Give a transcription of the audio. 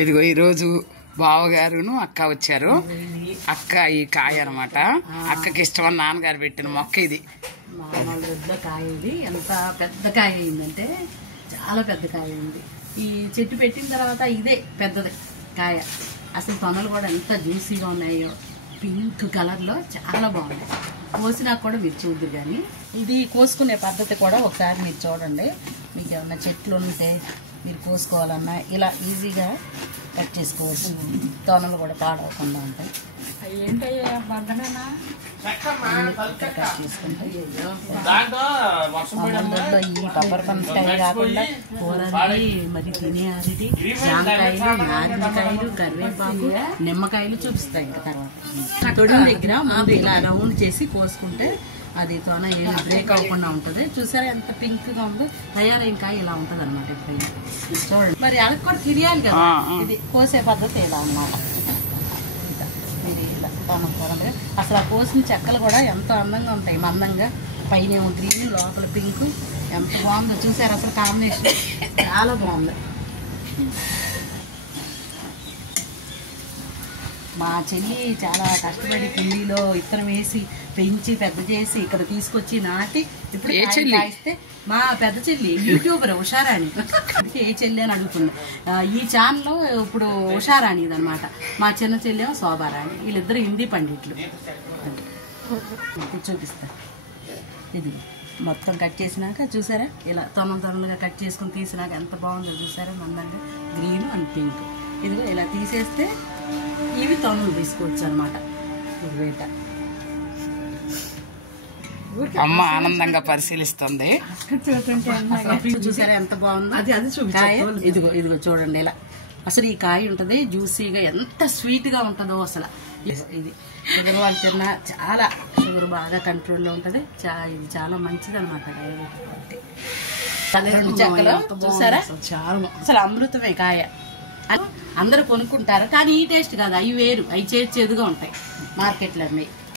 ఇదిగో ఈరోజు బావగారును అక్క వచ్చారు. అక్క ఈ కాయ అనమాట. అక్కకి ఇష్టమని నాన్నగారు పెట్టిన మొక్క ఇది. కాయ ఇది ఎంత పెద్ద కాయ అయిందంటే చాలా పెద్ద కాయ అయింది. ఈ చెట్టు పెట్టిన తర్వాత ఇదే పెద్దది కాయ. అసలు తొనలు కూడా ఎంత జ్యూసీగా ఉన్నాయో, పింక్ కలర్లో చాలా బాగున్నాయి. కోసినా కూడా మీరు చూద్దరు. కానీ ఇది కోసుకునే పద్ధతి కూడా ఒకసారి మీరు చూడండి. మీకు ఏమన్నా చెట్లు ఉంటే మీరు కోసుకోవాలన్నా ఇలా ఈజీగా కట్ చేసుకోవచ్చు. తొనలు కూడా పాడవకుండా ఉంటాయి. కట్ చేసుకుంటే ఈ కొబ్బరి పంటకాయ కాకుండా కూరది, మరి తినే అరటి, జామకాయలు, నారింజకాయలు, కరివేపాకు, నిమ్మకాయలు చూపిస్తాయి. ఇంకా తర్వాత తొడిమ దగ్గర ముందు ఇలా రౌండ్ చేసి కోసుకుంటే అది తోన ఏమి బ్రేక్ అవ్వకుండా ఉంటుంది. చూసారా ఎంత పింక్ గా ఉందో. తయారైన కాయ ఇలా ఉంటది అనమాట. ఎప్పుడైనా చూడండి. మరి అరకు కూడా తిరియాలి కదా. ఇది కోసే పద్ధతి ఇలా అన్నమాట. ఇది ఇలా తోన అసలు ఆ కోసిన చెక్కలు కూడా ఎంతో అందంగా ఉంటాయి. మందంగా పైన ఏమో గ్రీన్, లోపల పింక్. ఎంత బాగుందో చూసారు. అసలు కాంబినేషన్ చాలా బాగుంది. మా చెల్లి చాలా కష్టపడి కుండీలో విత్తనం వేసి పెంచి పెద్ద చేసి ఇక్కడ తీసుకొచ్చి నాటి ఇప్పుడు కాయిస్తే మా పెద్ద చెల్లి యూట్యూబర్ ఉషారాణి. ఏ చెల్లి అని అడుగుతుంది. ఈ ఛానల్లో ఇప్పుడు ఉషారాణి అనమాట. మా చిన్న చెల్లి ఏమో శోభారాణి. వీళ్ళిద్దరు హిందీ పండిట్లు. చూపిస్తారు. ఇది మొత్తం కట్ చేసినాక చూసారా ఇలా తొనలుగా కట్ చేసుకుని తీసినాక ఎంత బాగుందో చూసారా. మందంగా గ్రీన్ అండ్ పింక్. ఇదిగో ఇలా తీసేస్తే ఇవి తొనలు తీసుకోవచ్చు అనమాట. వేట అమ్మ ఆనందంగా పరిశీలిస్తుంది. చూసారా ఎంత బాగుందో. ఇదిగో ఇదిగో చూడండి ఇలా. అసలు ఈ కాయ ఉంటుంది జ్యూసీగా, ఎంత స్వీట్ గా ఉంటుందో అసలు. ఇది షుగర్ వాళ్ళు తిన్నా చాలా షుగర్ బాగా కంట్రోల్లో ఉంటుంది. ఇది చాలా మంచిది అనమాట. చూసారా అసలు అమృతమే కాయ. అందరూ కొనుక్కుంటారు కానీ ఈ టేస్ట్ కాదు. అవి వేరు, అవి చేదుగా ఉంటాయి మార్కెట్లో అన్నీ.